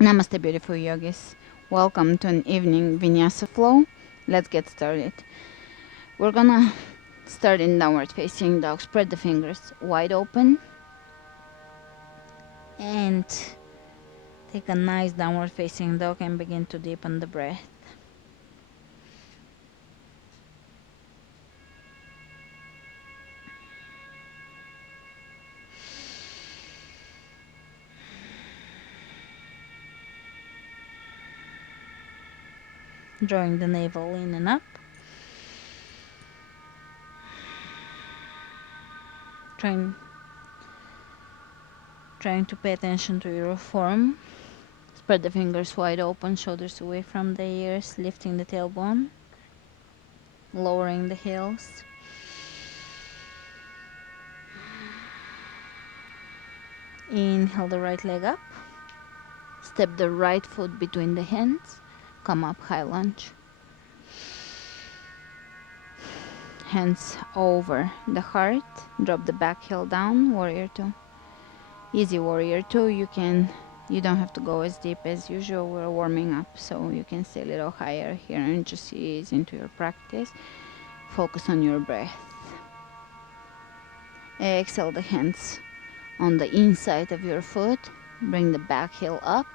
Namaste, beautiful yogis. Welcome to an evening vinyasa flow. Let's get started. We're gonna start in downward facing dog. Spread the fingers wide open and take a nice downward facing dog and begin to deepen the breath. Drawing the navel in and up. Trying to pay attention to your form. Spread the fingers wide open, shoulders away from the ears, lifting the tailbone, lowering the heels. Inhale the right leg up. Step the right foot between the hands. Come up, high lunge. Hands over the heart. Drop the back heel down, warrior two. Easy warrior two. You don't have to go as deep as usual. We're warming up, so you can stay a little higher here and just ease into your practice. Focus on your breath. Exhale the hands on the inside of your foot. Bring the back heel up.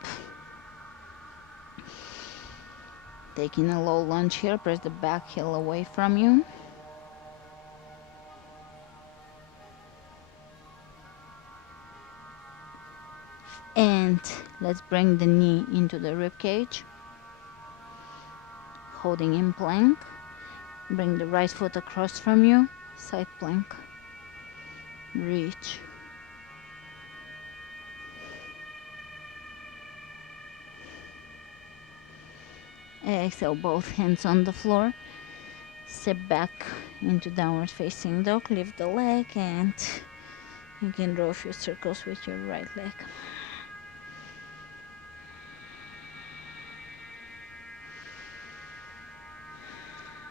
Taking a low lunge here, press the back heel away from you. And let's bring the knee into the rib cage. Holding in plank. Bring the right foot across from you. Side plank. Reach. Exhale, both hands on the floor. Step back into downward facing dog. Lift the leg and you can draw a few circles with your right leg.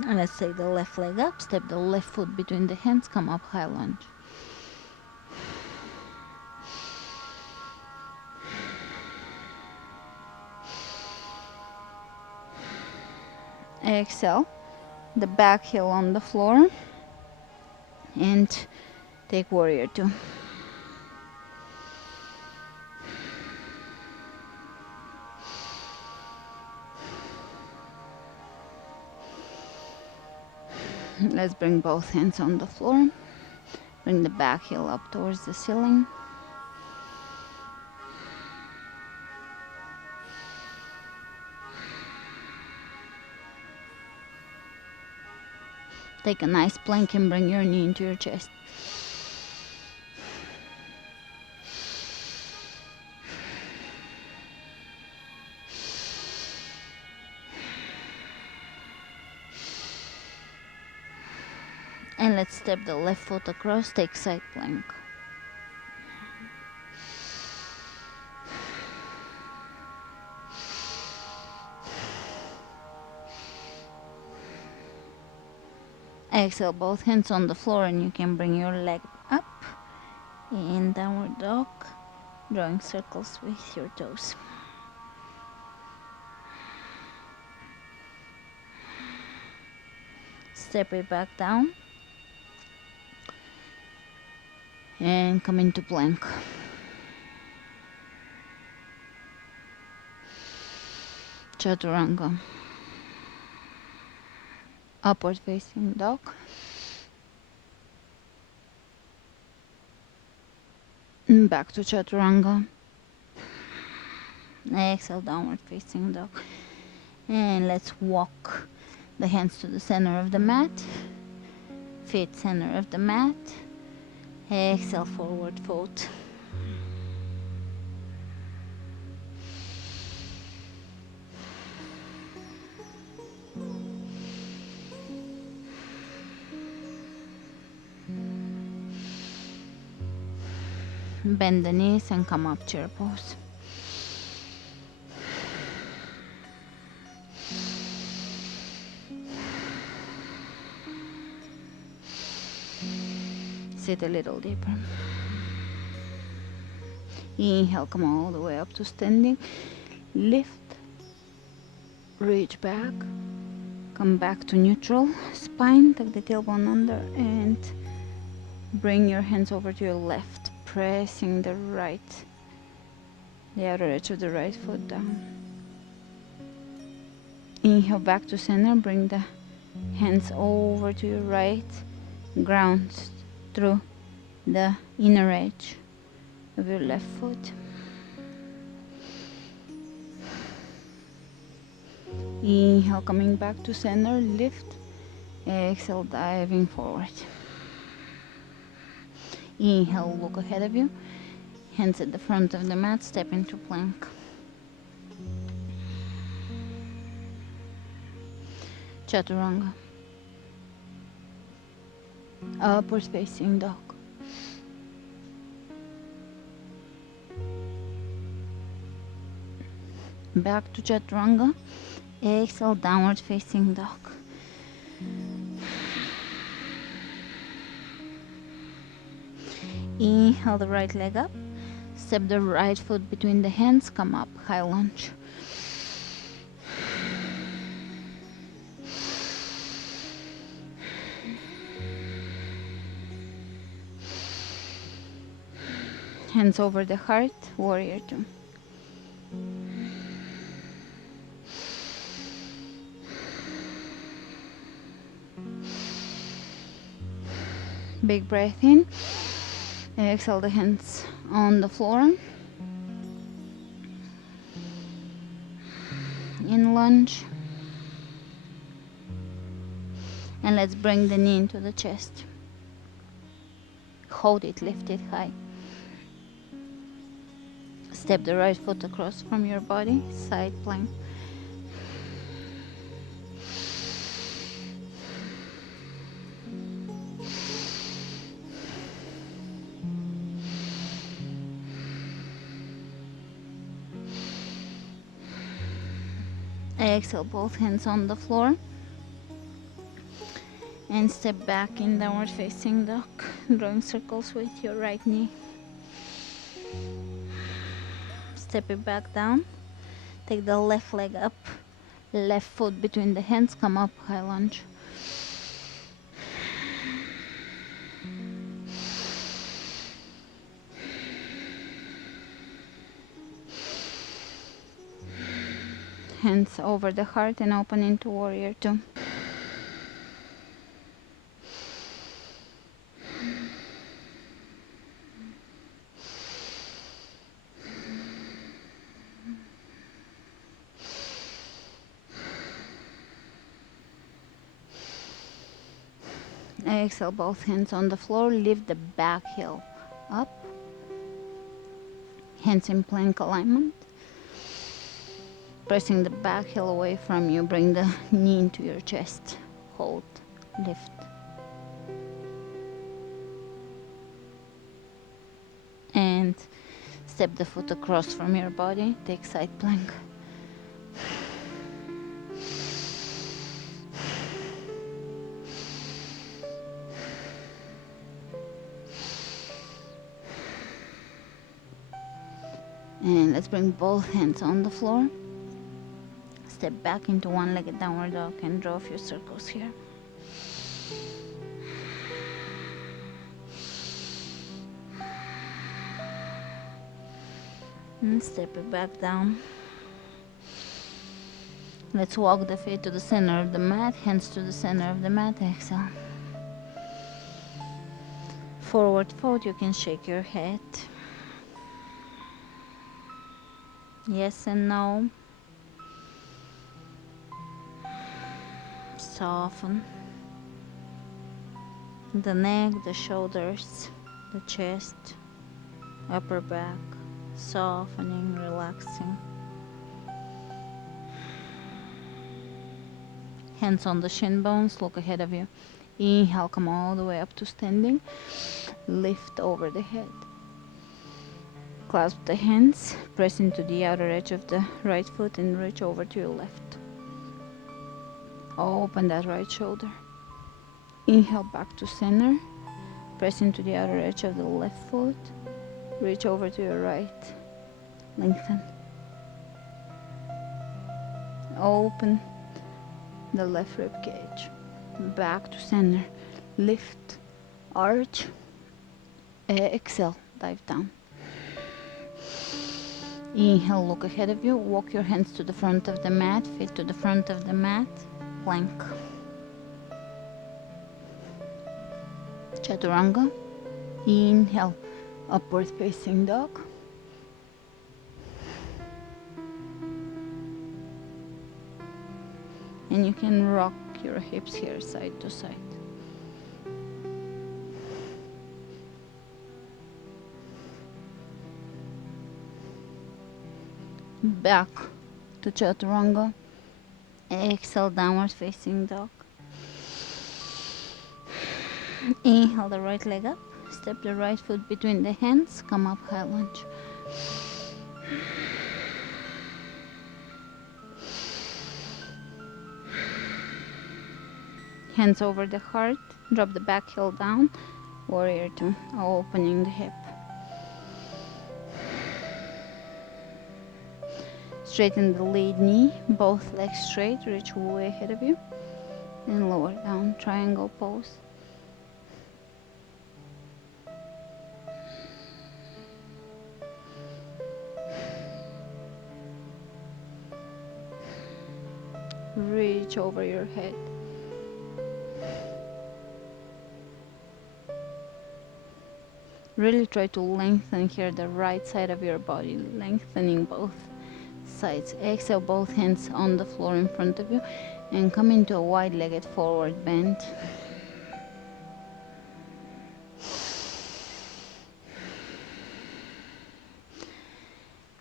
And let's take the left leg up. Step the left foot between the hands. Come up, high lunge. Exhale, the back heel on the floor, and take warrior two. Let's bring both hands on the floor. Bring the back heel up towards the ceiling. Take a nice plank and bring your knee into your chest. And let's step the left foot across, take side plank. Exhale, both hands on the floor, and you can bring your leg up in downward dog, drawing circles with your toes. Step it back down and come into plank. Chaturanga. Upward facing dog. Back to chaturanga. Exhale, downward facing dog. And let's walk the hands to the center of the mat. Feet center of the mat. Exhale, forward fold. Bend the knees and come up, chair pose. Sit a little deeper. Inhale, come all the way up to standing. Lift, reach back, come back to neutral spine, tuck the tailbone under, and bring your hands over to your left, pressing the outer edge of the right foot down. Inhale back to center, bring the hands over to your right, ground through the inner edge of your left foot. Inhale, coming back to center, lift. Exhale, diving forward. Inhale, look ahead of you. Hands at the front of the mat, step into plank. Chaturanga. Upward facing dog. Back to Chaturanga. Exhale, downward facing dog. Inhale the right leg up. Step the right foot between the hands, come up, high lunge. Hands over the heart, warrior two. Big breath in. Exhale the hands on the floor. In lunge. And let's bring the knee into the chest. Hold it, lift it high. Step the right foot across from your body, side plank. Exhale, both hands on the floor. And step back in downward facing dog, drawing circles with your right knee. Step it back down. Take the left leg up, left foot between the hands, come up, high lunge. Hands over the heart and open into warrior two. Exhale, both hands on the floor, lift the back heel up. Hands in plank alignment. Pressing the back heel away from you, bring the knee into your chest. Hold, lift. And step the foot across from your body, take side plank. And let's bring both hands on the floor. Step back into one-legged downward dog and draw a few circles here. And step it back down. Let's walk the feet to the center of the mat, hands to the center of the mat, exhale. Forward fold, you can shake your head. Yes and no. Soften the neck, the shoulders, the chest, upper back, softening, relaxing. Hands on the shin bones, look ahead of you. Inhale, come all the way up to standing. Lift over the head. Clasp the hands, press into the outer edge of the right foot and reach over to your left. Open that right shoulder. Inhale back to center. Press into the outer edge of the left foot. Reach over to your right. Lengthen. open the left rib cage. Back to center. Lift, arch, exhale, dive down. Inhale, look ahead of you. Walk your hands to the front of the mat, feet to the front of the mat. Plank. Chaturanga. Inhale, upward facing dog. And you can rock your hips here side to side. Back to Chaturanga. Exhale, downward facing dog. Inhale the right leg up. Step the right foot between the hands. Come up, high lunge. Hands over the heart. Drop the back heel down. Warrior two. Opening the hip. Straighten the lead knee. Both legs straight. Reach way ahead of you. And lower down. Triangle pose. Reach over your head. Really try to lengthen here the right side of your body, lengthening both sides. Exhale, both hands on the floor in front of you and come into a wide-legged forward bend.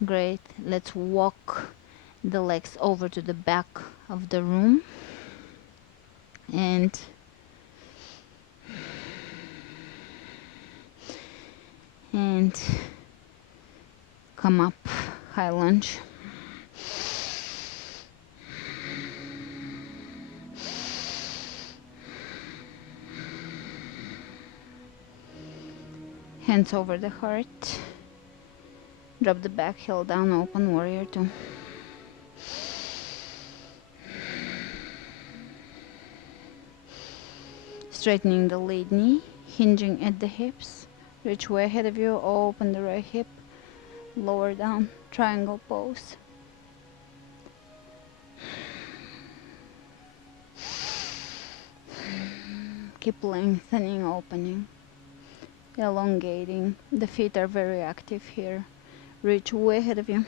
Great. Let's walk the legs over to the back of the room and come up, high lunge. Hands over the heart. Drop the back heel down, open warrior two. Straightening the lead knee, hinging at the hips. Reach way ahead of you, open the right hip, lower down, triangle pose. Keep lengthening, opening, elongating. The feet are very active here. Reach way ahead of you.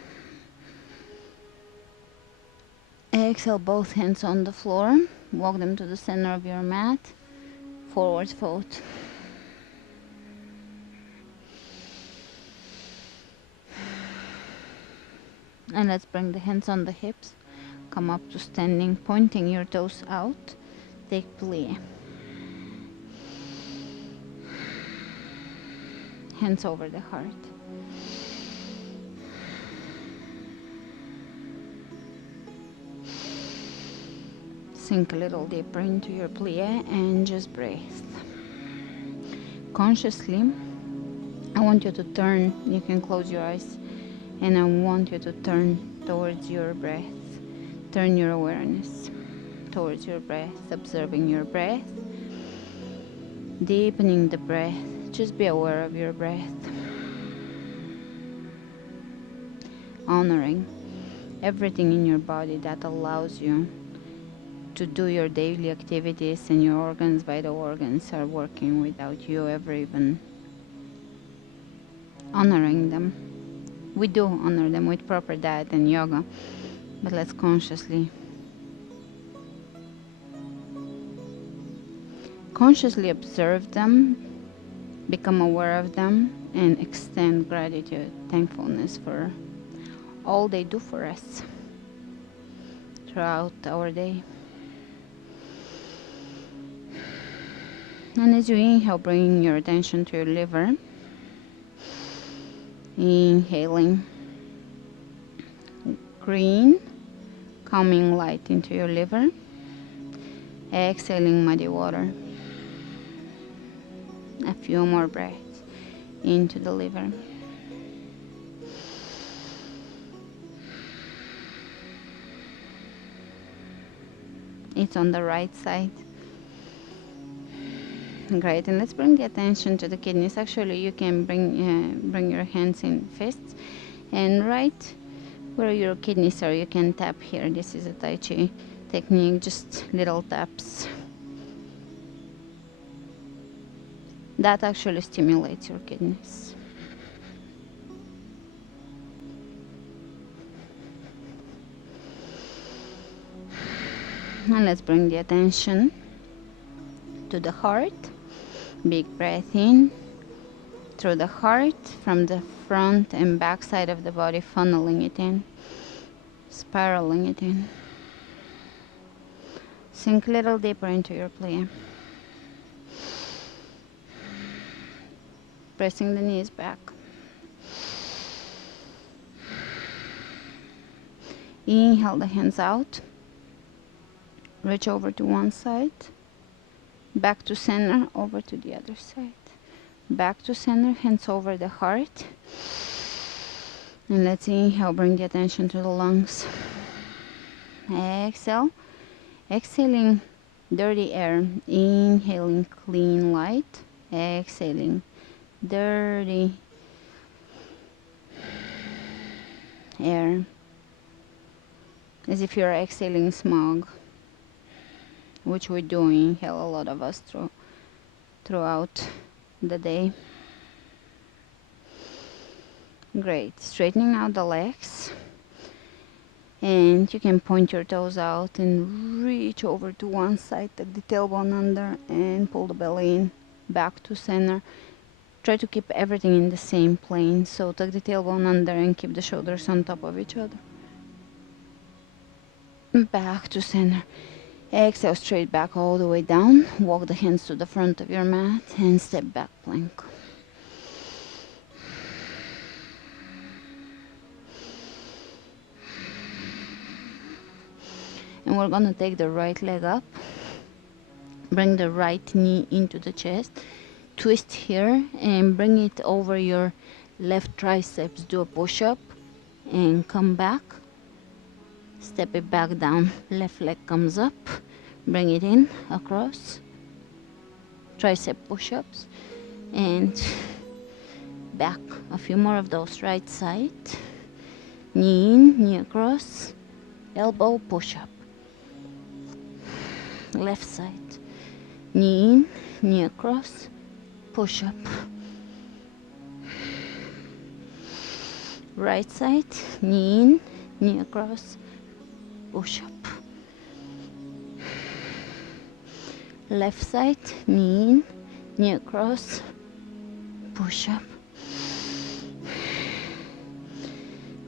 Exhale, both hands on the floor. Walk them to the center of your mat. Forward fold. And let's bring the hands on the hips. Come up to standing, pointing your toes out. Take plie. Hands over the heart. Sink a little deeper into your plie and just breathe. Consciously, I want you to turn. You can close your eyes. And I want you to turn towards your breath. Turn your awareness towards your breath, observing your breath, deepening the breath. Just be aware of your breath. Honoring everything in your body that allows you to do your daily activities, and your organs, vital organs, are working without you ever even honoring them. We do honor them with proper diet and yoga, but let's consciously observe them, become aware of them, and extend gratitude, thankfulness for all they do for us throughout our day. And as you inhale, bring your attention to your liver. Inhaling green, calming light into your liver. Exhaling muddy water. A few more breaths into the liver. It's on the right side. Great, and let's bring the attention to the kidneys. Actually, you can bring your hands in fists, and right where your kidneys are, you can tap here. This is a Tai Chi technique, just little taps. That actually stimulates your kidneys. And let's bring the attention to the heart. Big breath in through the heart, from the front and back side of the body, funneling it in, spiraling it in. Sink a little deeper into your plie. Pressing the knees back. Inhale the hands out. Reach over to one side. Back to center, over to the other side. Back to center, hands over the heart. And let's inhale, bring the attention to the lungs. Exhale. Exhaling dirty air. Inhaling clean light. Exhaling dirty air. As if you're exhaling smog, which we do inhale a lot of us throughout the day. Great. Straightening out the legs. And you can point your toes out and reach over to one side, tuck the tailbone under and pull the belly in, back to center. Try to keep everything in the same plane. So tuck the tailbone under and keep the shoulders on top of each other. Back to center. Exhale, straight back all the way down. Walk the hands to the front of your mat and step back plank. And we're gonna take the right leg up. Bring the right knee into the chest. Twist here and bring it over your left triceps. Do a push-up and come back. Step it back down. Left leg comes up. Bring it in, across. Tricep push-ups. And back. A few more of those. Right side. Knee in, knee across. Elbow push-up. Left side. Knee in, knee across. Push-up. Right side. Knee in, knee across. Push-up. Left side, knee in, knee across, push-up.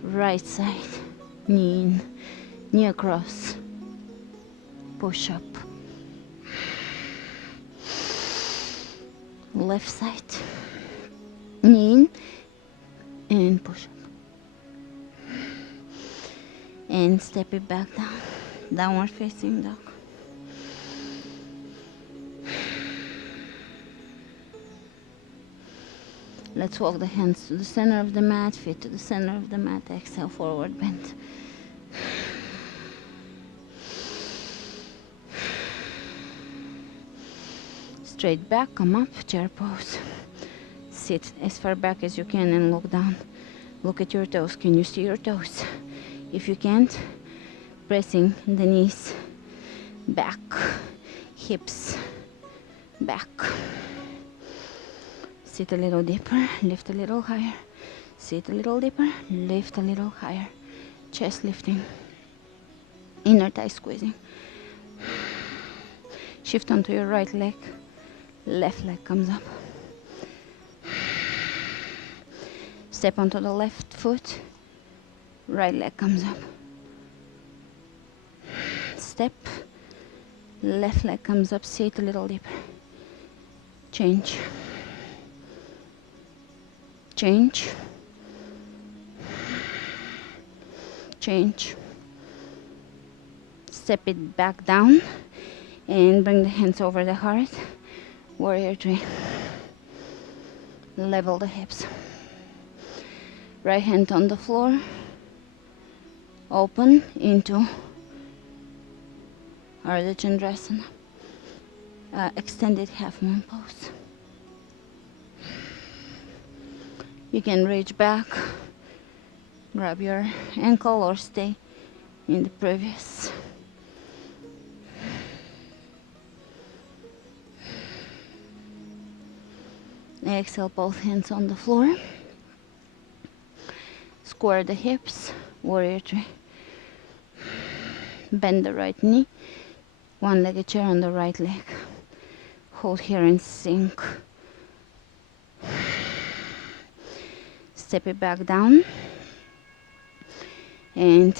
Right side, knee in, knee across, push-up. Left side, knee in, and push-up. And step it back down, downward facing dog. Let's walk the hands to the center of the mat, feet to the center of the mat. Exhale, forward bend. Straight back, come up, chair pose. Sit as far back as you can and look down. Look at your toes. Can you see your toes? If you can't, pressing the knees back, hips back. Sit a little deeper, lift a little higher. Sit a little deeper, lift a little higher. Chest lifting. Inner thigh squeezing. Shift onto your right leg. Left leg comes up. Step onto the left foot. Right leg comes up. Step. Left leg comes up. Sit a little deeper. Change. Change. Change. Step it back down and bring the hands over the heart. Warrior 3. Level the hips. Right hand on the floor. Open into Ardha Chandrasana, extended half moon pose. You can reach back, grab your ankle, or stay in the previous. Exhale, both hands on the floor. Square the hips, warrior three. Bend the right knee, one-legged chair on the right leg. Hold here and sink. Step it back down and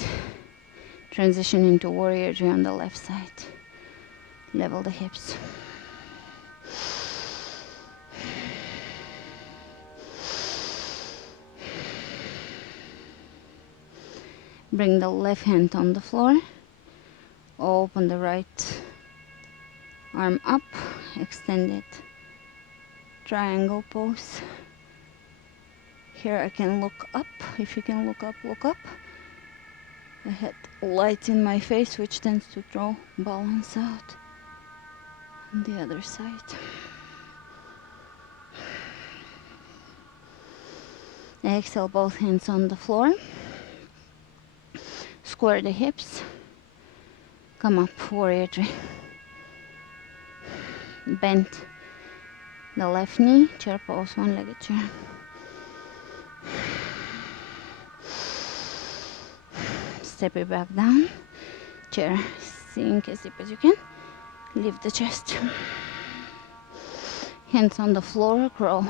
transition into warrior three on the left side. Level the hips. Bring the left hand on the floor. Open the right arm up. Extend it. Triangle pose. Here I can look up. If you can look up, look up. I had light in my face, which tends to throw balance out. On the other side. Exhale, both hands on the floor. Square the hips. Come up, warrior three. Bend the left knee, chair pose, one-legged chair. Step it back down. Chair, sink as deep as you can. Lift the chest. Hands on the floor, grow.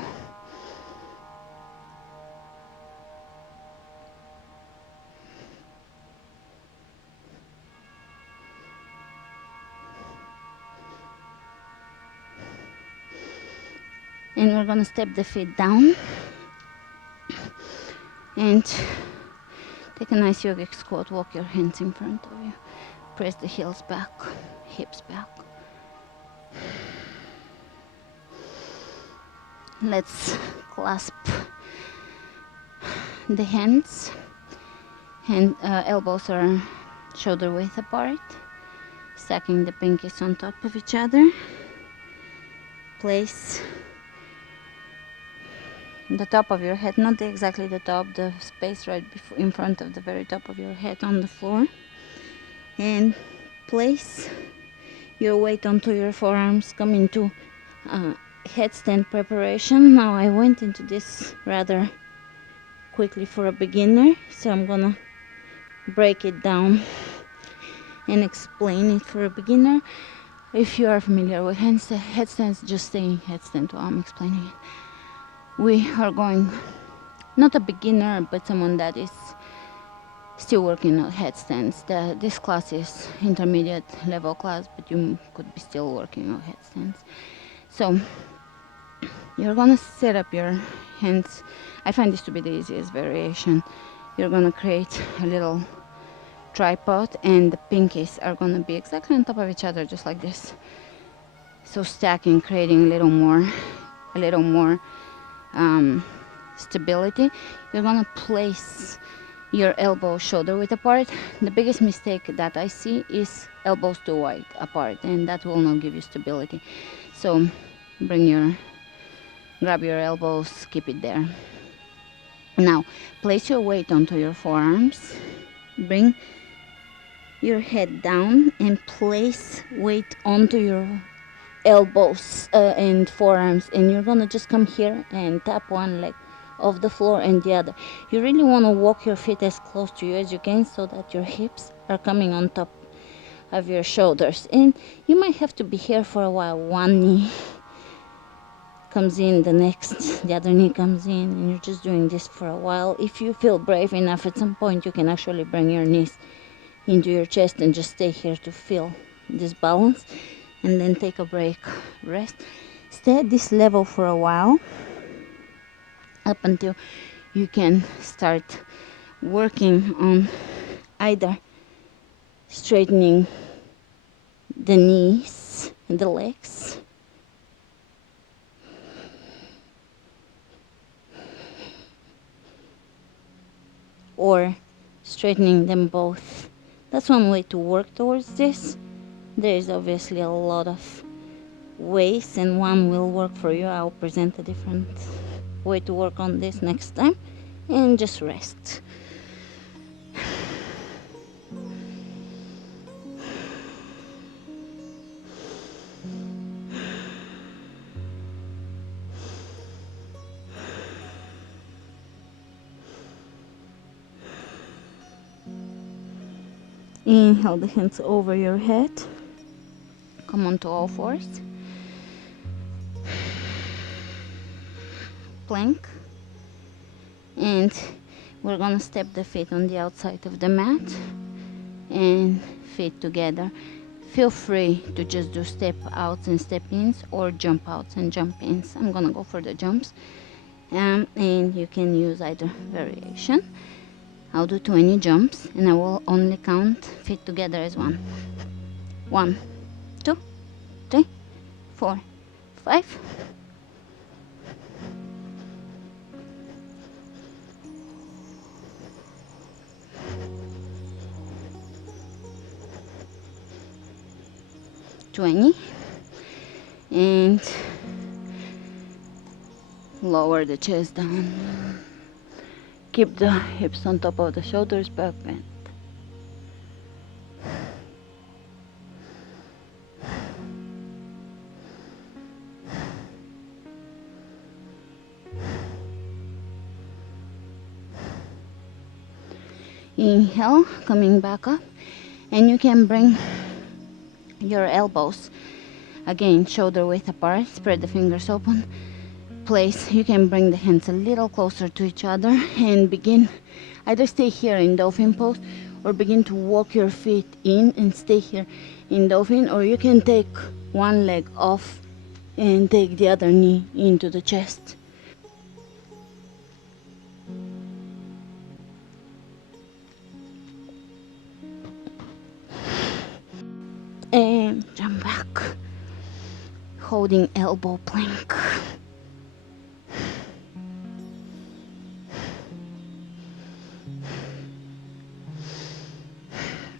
And we're gonna step the feet down and take a nice yogic squat. Walk your hands in front of you. Press the heels back, hips back. Let's clasp the hands. Elbows are shoulder width apart. Stacking the pinkies on top of each other. Place the top of your head, not exactly the top, the space right in front of the very top of your head on the floor. And place your weight onto your forearms. Come into headstand preparation. Now I went into this rather quickly for a beginner, so I'm gonna break it down and explain it for a beginner. If you are familiar with headstands, just stay in headstand while I'm explaining it. We are going, not a beginner, but someone that is still working on headstands. This class is intermediate level class, but you could be still working on headstands. So you're gonna set up your hands. I find this to be the easiest variation. You're gonna create a little tripod, and the pinkies are gonna be exactly on top of each other, just like this. So stacking, creating a little more stability. You're gonna place your elbows shoulder width apart. The biggest mistake that I see is elbows too wide apart, and that will not give you stability. So grab your elbows, keep it there. Now place your weight onto your forearms. Bring your head down and place weight onto your elbows and forearms, and you're gonna just come here and tap one leg off the floor and the other. You really want to walk your feet as close to you as you can, so that your hips are coming on top of your shoulders. And you might have to be here for a while. One knee comes in, the other knee comes in, and you're just doing this for a while. If you feel brave enough, at some point you can actually bring your knees into your chest and just stay here to feel this balance, and then take a break, rest. Stay at this level for a while, up until you can start working on either straightening the knees and the legs, or straightening them both. That's one way to work towards this. There is obviously a lot of ways, and one will work for you. I'll present a different way to work on this next time. And just rest. Inhale the hands over your head. Come onto all fours. Plank. And we're gonna step the feet on the outside of the mat and feet together. Feel free to just do step outs and step ins, or jump outs and jump ins. I'm gonna go for the jumps, and you can use either variation. I'll do 20 jumps, and I will only count feet together as one. 1, 2, 3, 4, 5. 20, and lower the chest down. Keep the hips on top of the shoulders, back bend. Inhale, coming back up, and you can bring your elbows again shoulder width apart. Spread the fingers open. Place, you can bring the hands a little closer to each other and begin, either stay here in dolphin pose or begin to walk your feet in and stay here in dolphin, or you can take one leg off and take the other knee into the chest. And jump back, holding elbow plank.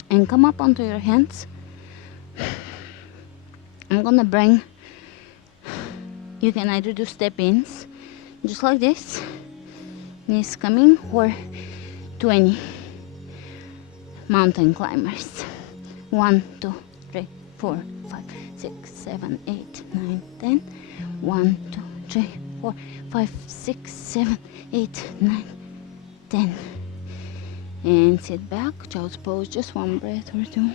And come up onto your hands. I'm gonna bring, you can either do step-ins, just like this, knees coming, or 20 mountain climbers. 1, 2, 3, 4, 5, 6, 7, 8, 9, 10. 1, 2, 3, 4, 5, 6, 7, 8, 9, 10. And sit back, child's pose, just one breath or two.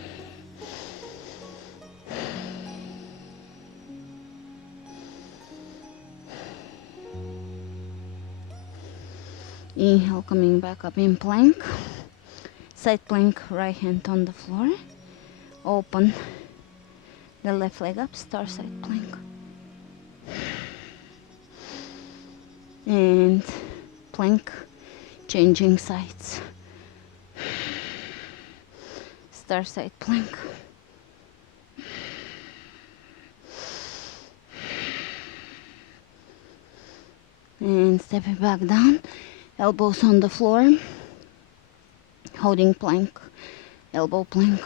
Inhale, coming back up in plank. Side plank, right hand on the floor. Open the left leg up, star side plank. And plank, changing sides. Star side plank. And stepping back down, elbows on the floor, holding plank, elbow plank.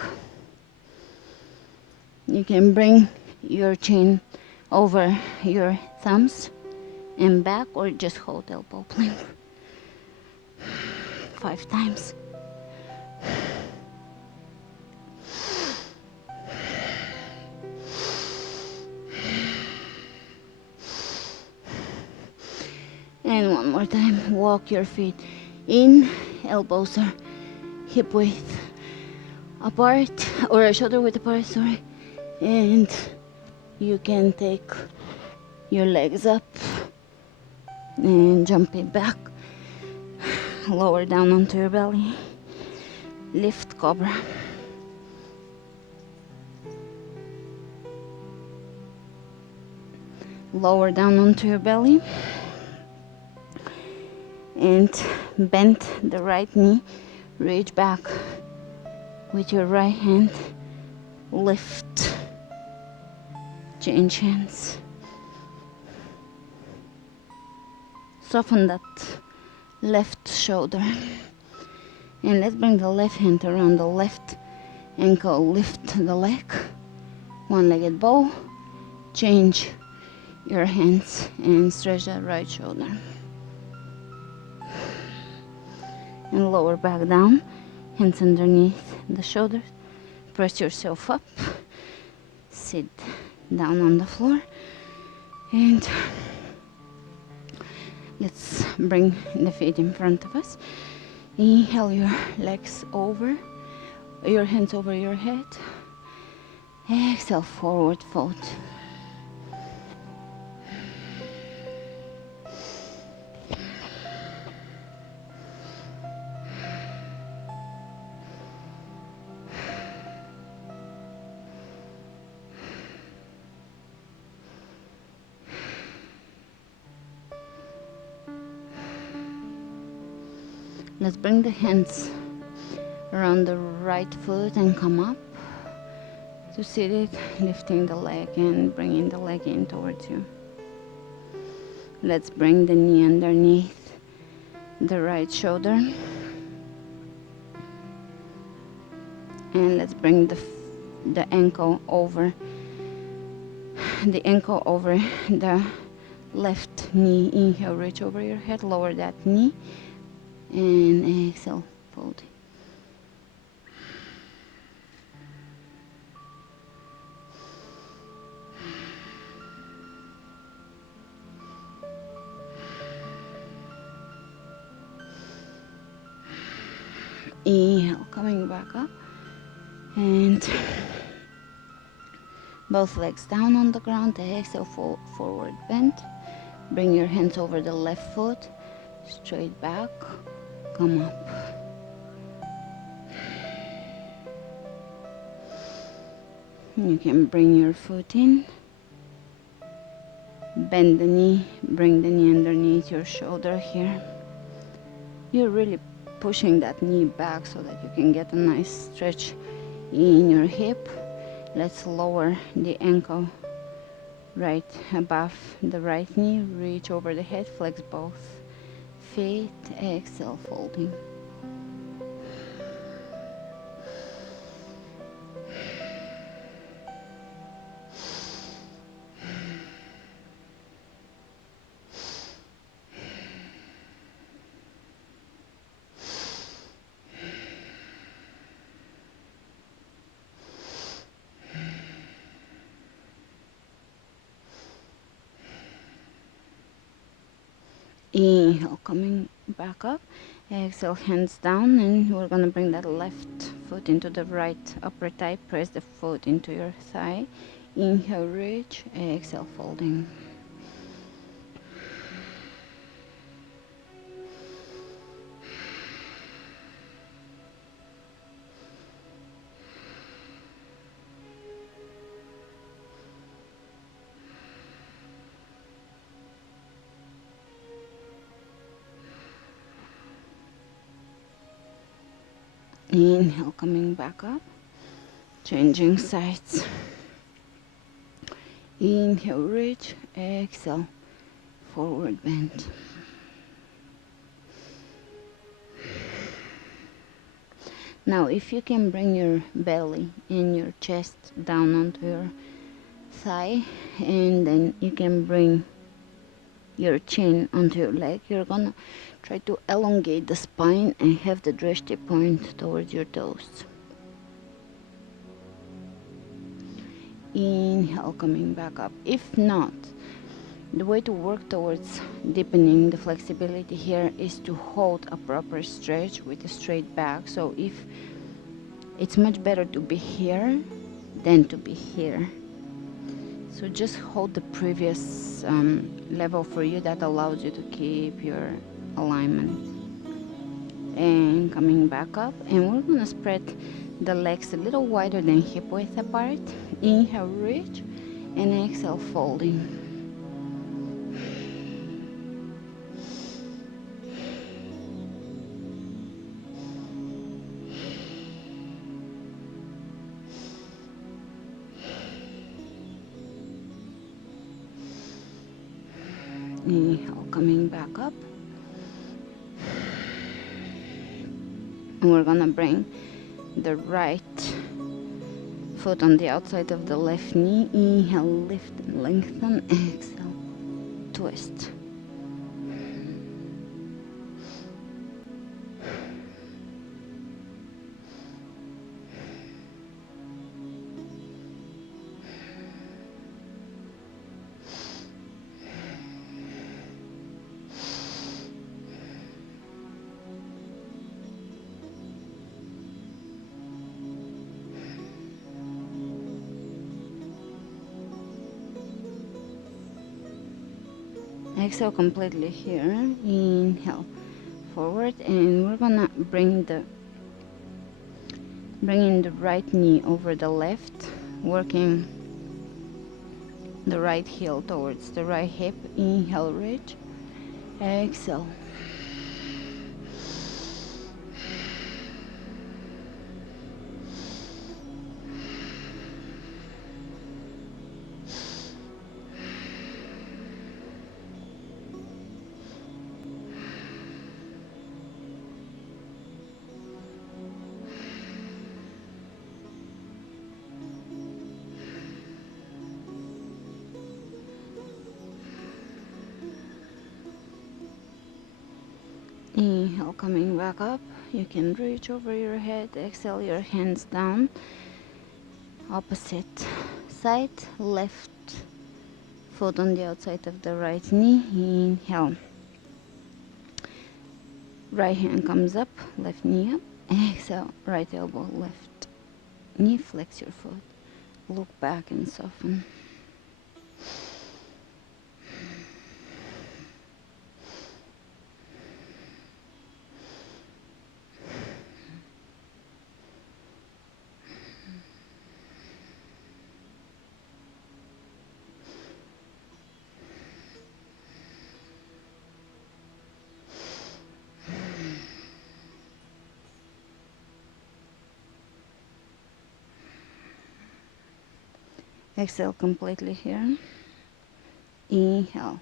You can bring your chin over your thumbs and back, or just hold elbow plank 5 times. And one more time, walk your feet in, elbows are hip width apart, or shoulder width apart, sorry. And you can take your legs up and jump it back, lower down onto your belly, lift cobra. Lower down onto your belly and bend the right knee, reach back with your right hand, lift, change hands. Soften that left shoulder. And let's bring the left hand around the left ankle, lift the leg, one-legged bow. Change your hands and stretch that right shoulder. And lower back down, hands underneath the shoulders. Press yourself up. Sit down on the floor. And let's bring the feet in front of us. Inhale your legs over, your hands over your head. Exhale, forward fold. Let's bring the hands around the right foot and come up to seated, lifting the leg and bringing the leg in towards you. Let's bring the knee underneath the right shoulder. And let's bring the ankle over the left knee. Inhale, reach over your head, lower that knee, and exhale, fold. Inhale, coming back up, and both legs down on the ground. Exhale, forward bend. Bring your hands over the left foot, straight back, come up. You can bring your foot in, bend the knee, bring the knee underneath your shoulder here. You're really pushing that knee back so that you can get a nice stretch in your hip. Let's lower the ankle right above the right knee, reach over the head, flex both feet, exhale, folding. Inhale, coming back up. Exhale, hands down, and we're gonna bring that left foot into the right upper thigh. Press the foot into your thigh. Inhale, reach. Exhale, folding. Inhale, coming back up, changing sides. Inhale, reach, exhale, forward bend. Now, if you can bring your belly and your chest down onto your thigh, and then you can bring your chin onto your leg, you're gonna try to elongate the spine and have the drishti point towards your toes. Inhale, coming back up. If not, the way to work towards deepening the flexibility here is to hold a proper stretch with a straight back. So if it's much better to be here than to be here. So just hold the previous level for you. That allows you to keep your alignment. And coming back up, and we're gonna spread the legs a little wider than hip width apart. Inhale, reach, and exhale, folding. Inhale, coming back up. And we're gonna bring the right Foot on the outside of the left knee. Inhale, lift and lengthen. Exhale, twist. Exhale completely here. Inhale forward, and we're gonna bring the right knee over the left, working the right heel towards the right hip. Inhale, reach. Exhale. Inhale, coming back up. You can reach over your head. Exhale, your hands down. Opposite side, left foot on the outside of the right knee. Inhale. Right hand comes up, left knee up. Exhale, right elbow, left knee. Flex your foot. Look back and soften. Exhale completely here. Inhale,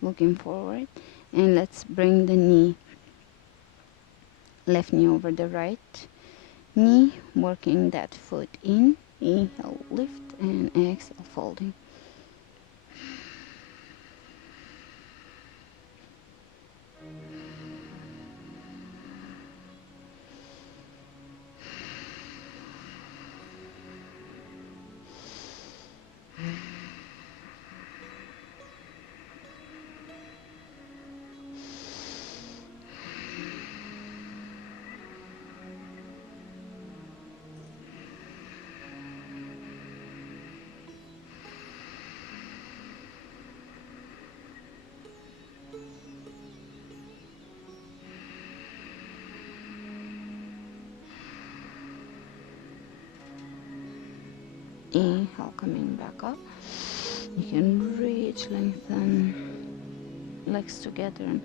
looking forward. And let's bring the knee, left knee over the right knee, working that foot in. Inhale, lift, and exhale, folding. Inhale, coming back up. You can reach, lengthen legs together,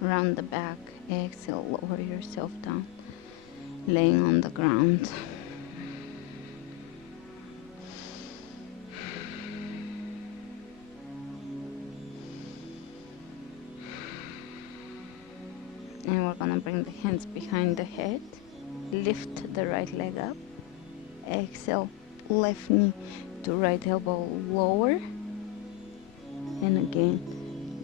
round the back. Exhale, lower yourself down, laying on the ground. And we're gonna bring the hands behind the head. Lift the right leg up. Exhale, left knee to right elbow, lower. And again,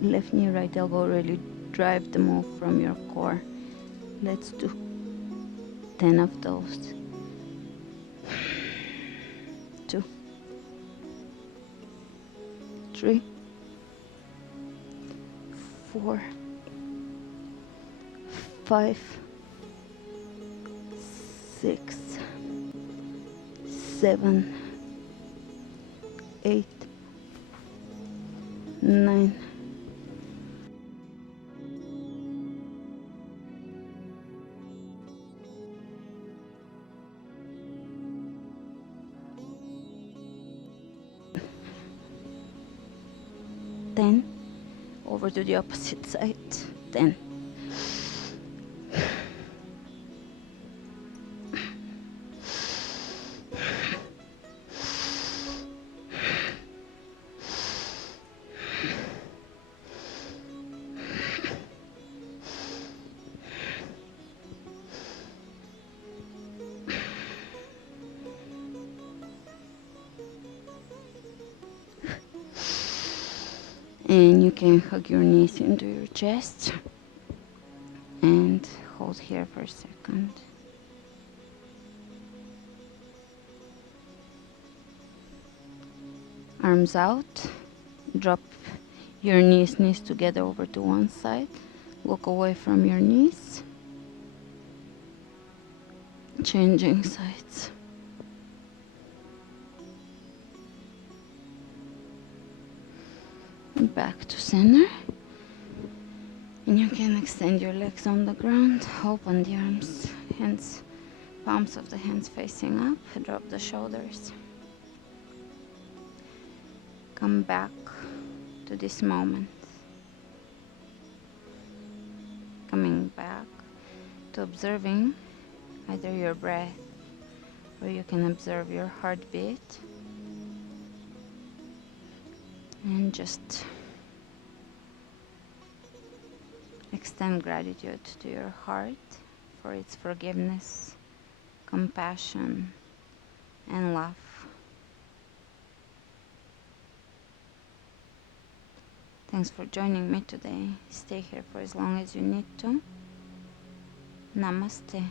left knee, right elbow, really drive the move from your core. Let's do 10 of those. 2, 3, 4, 5, 6, 7, 8, 9, 10. Over to the opposite side. 10. And you can hug your knees into your chest and hold here for a second. Arms out. Drop your knees together over to one side. Look away from your knees. Changing sides. Back to center. And you can extend your legs on the ground. Open the arms, hands, palms of the hands facing up. Drop the shoulders. Come back to this moment. Coming back to observing either your breath, or you can observe your heartbeat. And just extend gratitude to your heart for its forgiveness, compassion, and love. Thanks for joining me today. Stay here for as long as you need to. Namaste.